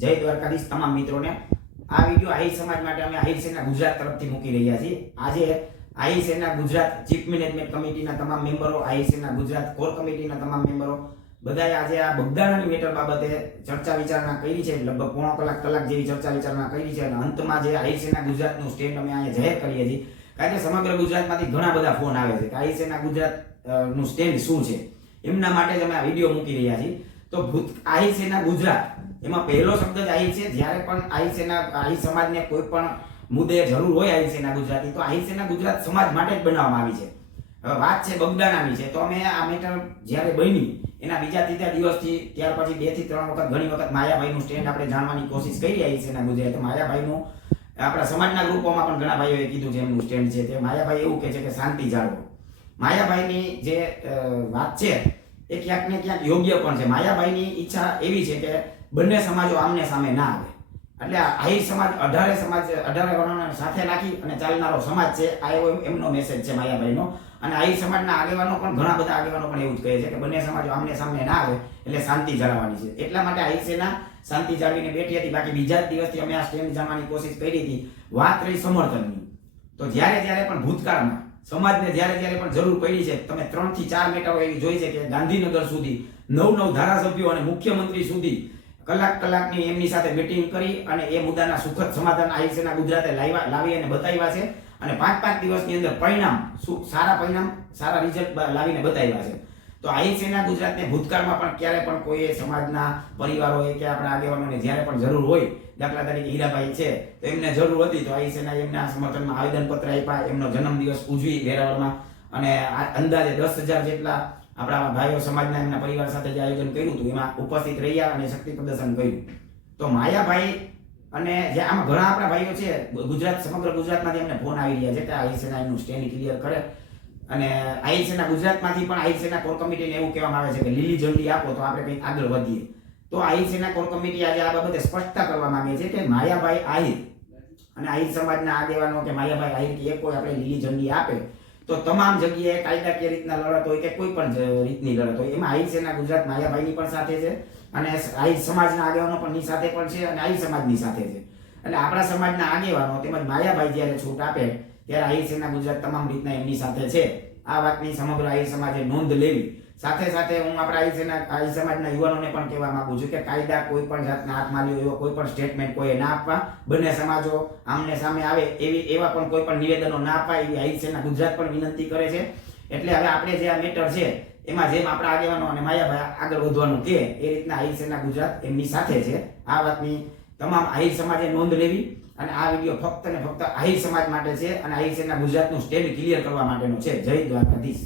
જય દ્વારકાધીશ તમામ મિત્રોને. આ વીડિયો આહિર સમાજ માટે અમે આહિર સેના ગુજરાત તરફથી મૂકી રહ્યા છીએ. આજે આહિર સેના ગુજરાત ચીફ મેનેજમેન્ટ કમિટીના તમામ મેમ્બરો, આહિર સેના ગુજરાત કોર કમિટીના તમામ મેમ્બરો, બધાએ આજે આ બગદાણાની મેટર બાબતે ચર્ચા વિચારણા કરી છે. લગભગ પોણો કલાક કલાક જેવી ચર્ચા વિચારણા કરી છે અને અંતમાં જે આહિર સેના ગુજરાતનું સ્ટેન્ડ અમે અહીંયા જાહેર કરીએ છીએ. કારણ કે સમગ્ર ગુજરાતમાંથી ઘણા બધા ફોન આવે છે કે આહિર સેના ગુજરાત સ્ટેન્ડ શું છે? એમના માટે જ અમે આ વીડિયો મૂકી રહ્યા છીએ. તો ભૂત આહી સેના ગુજરાત. એમાં પહેલો શબ્દ જ આહી છે, જ્યારે પણ આહી સેના આહી સમાજને કોઈ પણ મુદ્દે જરૂર હોય આહી સેના ગુજરાતી, તો આહી સેના ગુજરાત સમાજ માટે જ બનાવવામાં આવી છે. હવે વાત છે બગદાણાની છે, તો અમે આ મેટર જ્યારે બની, એના બીજા ત્રીજા દિવસથી, ત્યાર પછી બેથી ત્રણ વખત, ઘણી વખત માયાભાઈનું સ્ટેન્ડ આપણે જાણવાની કોશિશ કરી આહિર સેના ગુજરાત. તો માયાભાઈનું, આપણા સમાજના ગ્રુપોમાં પણ ઘણા ભાઈઓએ કીધું છે એમનું સ્ટેન્ડ છે. તે માયાભાઈ એવું કહે છે કે શાંતિ જાળવો. માયાભાઈની જે વાત છે એ ક્યાંક ને ક્યાંક યોગ્ય પણ છે. માયાભાઈની ઈચ્છા એવી છે કે બંને સમાજો આમને સામે ના આવે. એટલે આહી સમાજ, અઢારે સમાજ, અઢારે વર્ણોને સાથે રાખી અને ચાલનારો સમાજ છે, આ એવો એમનો મેસેજ છે માયાભાઈનો. અને આહી સમાજના આગેવાનો પણ, ઘણા બધા આગેવાનો પણ એવું જ કહે છે કે બંને સમાજો આમને સામે ના આવે એટલે શાંતિ જાળવવાની છે. એટલા માટે આહી સેના શાંતિ જાળવીને બેઠી હતી. બાકી બીજા જ દિવસથી અમે આ સ્ટેન્ડ જાણવાની કોશિશ કરી હતી. વાત રહી સમર્થનની. તો જ્યારે જ્યારે પણ ભૂતકાળમાં સમાજને જ્યારે જ્યારે પણ જરૂર પડી છે, તમે ત્રણથી ચાર મેટાઓ એવી જોઈ છે કે ગાંધીનગર સુધી, નવ નવ ધારાસભ્યો અને મુખ્યમંત્રી સુધી કલાક કલાકની એમની સાથે મિટિંગ કરી અને એ મુદ્દાના સુખદ સમાધાન આહિર સેના ગુજરાતે લાવ્યા, લાવી અને બતાવ્યા છે. અને પાંચ પાંચ દિવસની અંદર પરિણામ સારા પરિણામ, સારા રિઝલ્ટ લાવીને બતાવ્યા છે. તો અહિંસેના સેના ગુજરાતને ભૂતકાળમાં પણ ક્યારે પણ કોઈ સમાજના પરિવારોએ કે આપણા આગેવાનોને જ્યારે પણ જરૂર હોય, દાખલા તરીકે હીરાભાઈ છે, તો એમને જરૂર હતી તો અહિંસેના સેના એમના સમર્થનમાં આવેદનપત્ર આપ્યા, એમનો જન્મદિવસ ઉજવી વેરાવળમાં. અને અંદાજે દસ હજાર જેટલા આપણા ભાઈઓ સમાજના એમના પરિવાર સાથે જે આયોજન કર્યું હતું, એમાં ઉપસ્થિત રહ્યા અને શક્તિ પ્રદર્શન કર્યું. તો માયાભાઈ અને જે આમાં ઘણા આપણા ભાઈઓ છે, ગુજરાત, સમગ્ર ગુજરાતમાંથી એમને ફોન આવી રહ્યા છે કે આ સેના એમનું સ્ટેન્ડ ક્લિયર કરે. અને આહિર સેના ગુજરાતમાંથી પણ આહિર સેના કોર કમિટીને એવું કહેવામાં આવે છે કે લીલી ઝંડી આપો તો આપણે કંઈક આગળ વધીએ. તો આહિર સેના કોર કમિટી આજે આ બાબતે સ્પષ્ટતા કરવા માંગે છે કે માયાભાઈ આહિર અને આહિર સમાજના આગેવાનો કે માયાભાઈ આહિર કે એ કોઈ આપણે લીલી ઝંડી આપે, તો તમામ જગ્યાએ કાયદાકીય રીતના લડત હોય કે કોઈ પણ રીતની લડત હોય, એમાં આહિર સેના ગુજરાત માયાભાઈની પણ સાથે છે અને આહિર સમાજના આગેવાનો પણ ની સાથે પણ છે અને આહિર સમાજની સાથે છે. એટલે આપણા સમાજના આગેવાનો તેમજ માયાભાઈ જ્યારે છૂટ આપે ત્યારે આહિર સેના ગુજરાત તમામ રીતના એમની સાથે છે. આ વાતની સમગ્ર આહિર સમાજે નોંધ લેવી. સાથે સાથે હું આપણા આહિર સેના, આહિર સમાજના યુવાનોને પણ કહેવા માંગુ છું કે કાયદા કોઈ પણ જાતના હાથમાં લ્યો એવો કોઈ પણ સ્ટેટમેન્ટ કોઈએ ના આપવા. બંને સમાજો આમને સામે આવે એવી, એવા પણ કોઈ પણ નિવેદનો ના આપવા એવી આહિર સેના ગુજરાત પણ વિનંતી કરે છે. એટલે હવે આપણે જે આ મેટર છે, એમાં જેમ આપણા આગેવાનો અને માયાભાઈ આગળ વધવાનું કે એ રીતના આહિર સેના ગુજરાત એમની સાથે છે. આ વાતની તમામ આહિર સમાજે નોંધ લેવી. અને આ વીડિયો ફક્ત ને ફક્ત આહિર સમાજ માટે છે અને આહિર સેના ગુજરાતનું સ્ટેન્ડ ક્લિયર કરવા માટેનો છે. જય દ્વારકાધીશ.